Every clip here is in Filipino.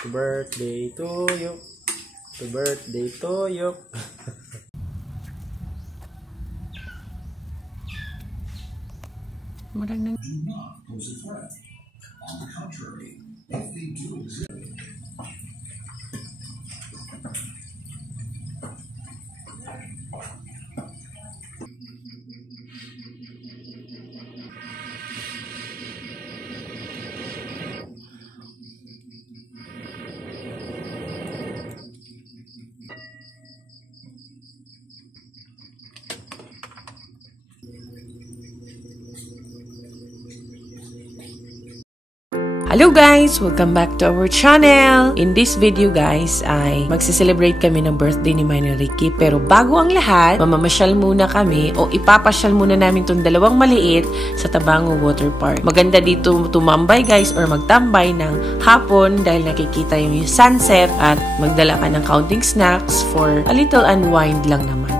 Happy birthday to you. Happy birthday to you. Marang do not pose a threat. On the contrary, if they do exist. Hello guys! Welcome back to our channel! In this video guys ay magsiselebrate kami ng birthday ni Minor Ricky. Pero bago ang lahat, mamamasyal muna kami o ipapasyal muna namin itong dalawang maliit sa Tabango Water Park. Maganda dito tumambay guys or magtambay ng hapon dahil nakikita yung sunset at magdala ka ng counting snacks for a little unwind lang naman.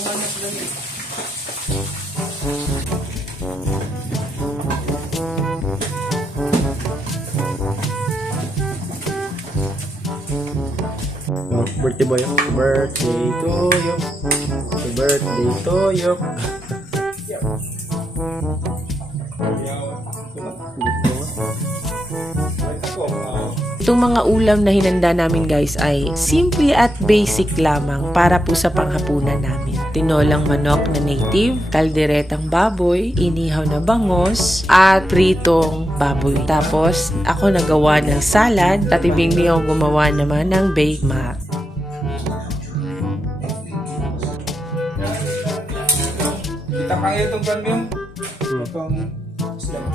Oh, birthday boy. Birthday to you. Happy birthday to you. Itong mga ulam na hinanda namin guys ay simple at basic lamang para po sa panghapunan namin. Tinolang manok na native, kalderetang baboy, inihaw na bangos, at pritong baboy. Tapos ako nagawa ng salad, tatibing niyo gumawa naman ng baked mac. Kita kaya itong kambing? Itong islam.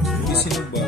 Hindi sinog ba?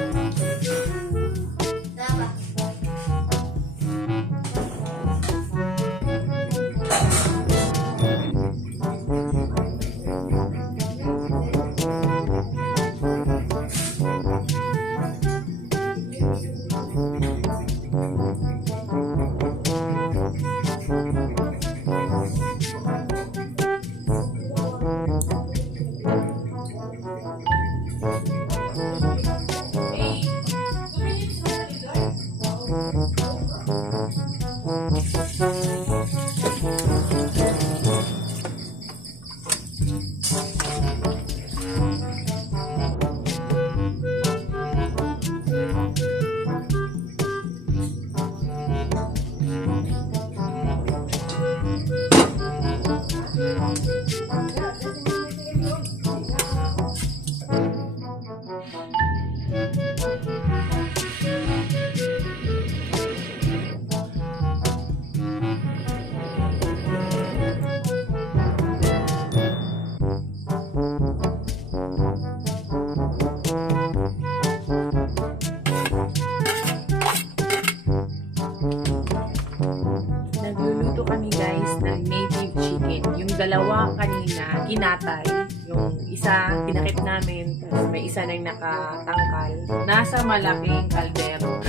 Nagluluto kami guys ng native chicken. Yung dalawa kanina, kinatay. Yung isa, pinakit namin. Tapos may isa nang nakatangkal. Nasa malaking kaldero.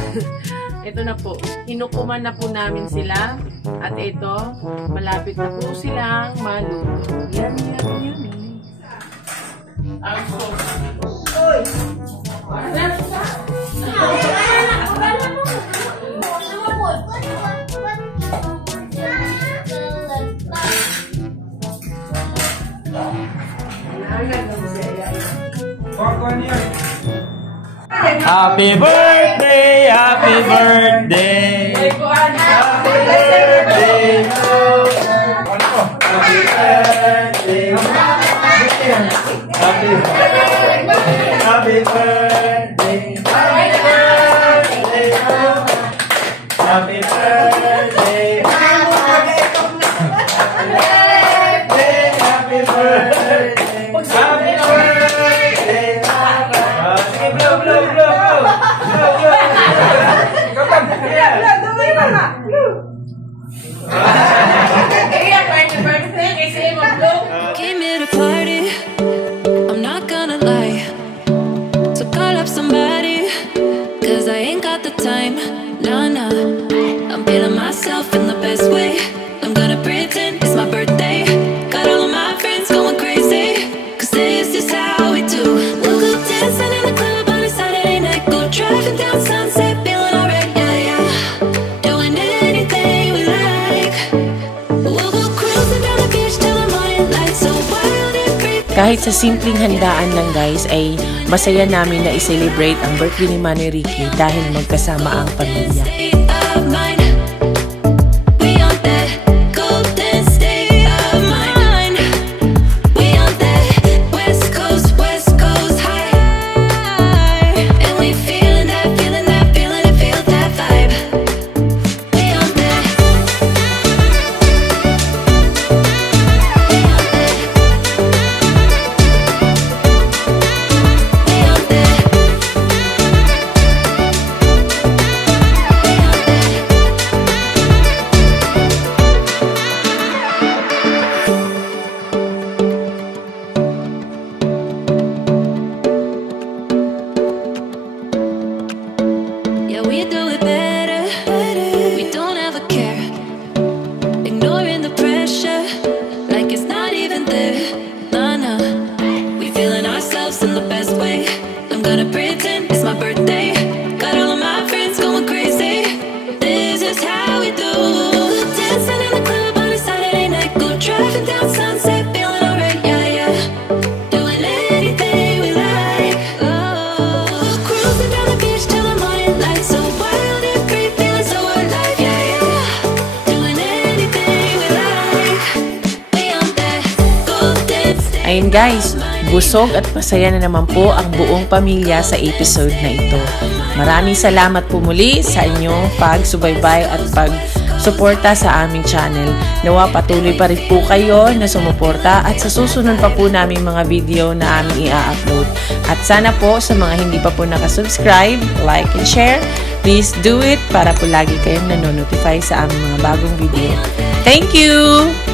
Ito na po. Hinukuman na po namin sila. At ito, malapit na po silang maluto. Yummy, yummy, yummy. Oy! Happy birthday! Happy birthday! Happy birthday! Happy birthday! Happy birthday! Happy birthday! Happy birthday! Happy birthday! Came here to party, I'm not gonna lie. So call up somebody, cause I ain't got the time. Nah, nah, I'm feeling myself in the best way. I'm gonna pretend it's my birthday. Got all of my friends going crazy, cause this is how we do. We'll go dancing in the club on a Saturday night. Go driving down Sunset, feeling alright, yeah, yeah. Doing anything we like. We'll go cruising down the beach till the morning light. So wild and free. Kahit sa simpleng handaan lang guys ay masaya namin na i-celebrate ang birthday ni Manny Ricky dahil magkasama ang pamilya. State of mind. We on that golden state of mind. We on that West Coast high. And we feeling that, feeling that, feeling it, feel that vibe. We on that. We on that. We on that. Ayun guys, busog at masaya na naman po ang buong pamilya sa episode na ito. Maraming salamat po muli sa inyong pagsubaybay at pagsuporta sa aming channel. Nawa patuloy pa rin po kayo na sumuporta at sa susunod pa po namin mga video na aming i-upload. At sana po sa mga hindi pa po nakasubscribe, like and share, please do it para po lagi kayong nanonotify sa aming mga bagong video. Thank you!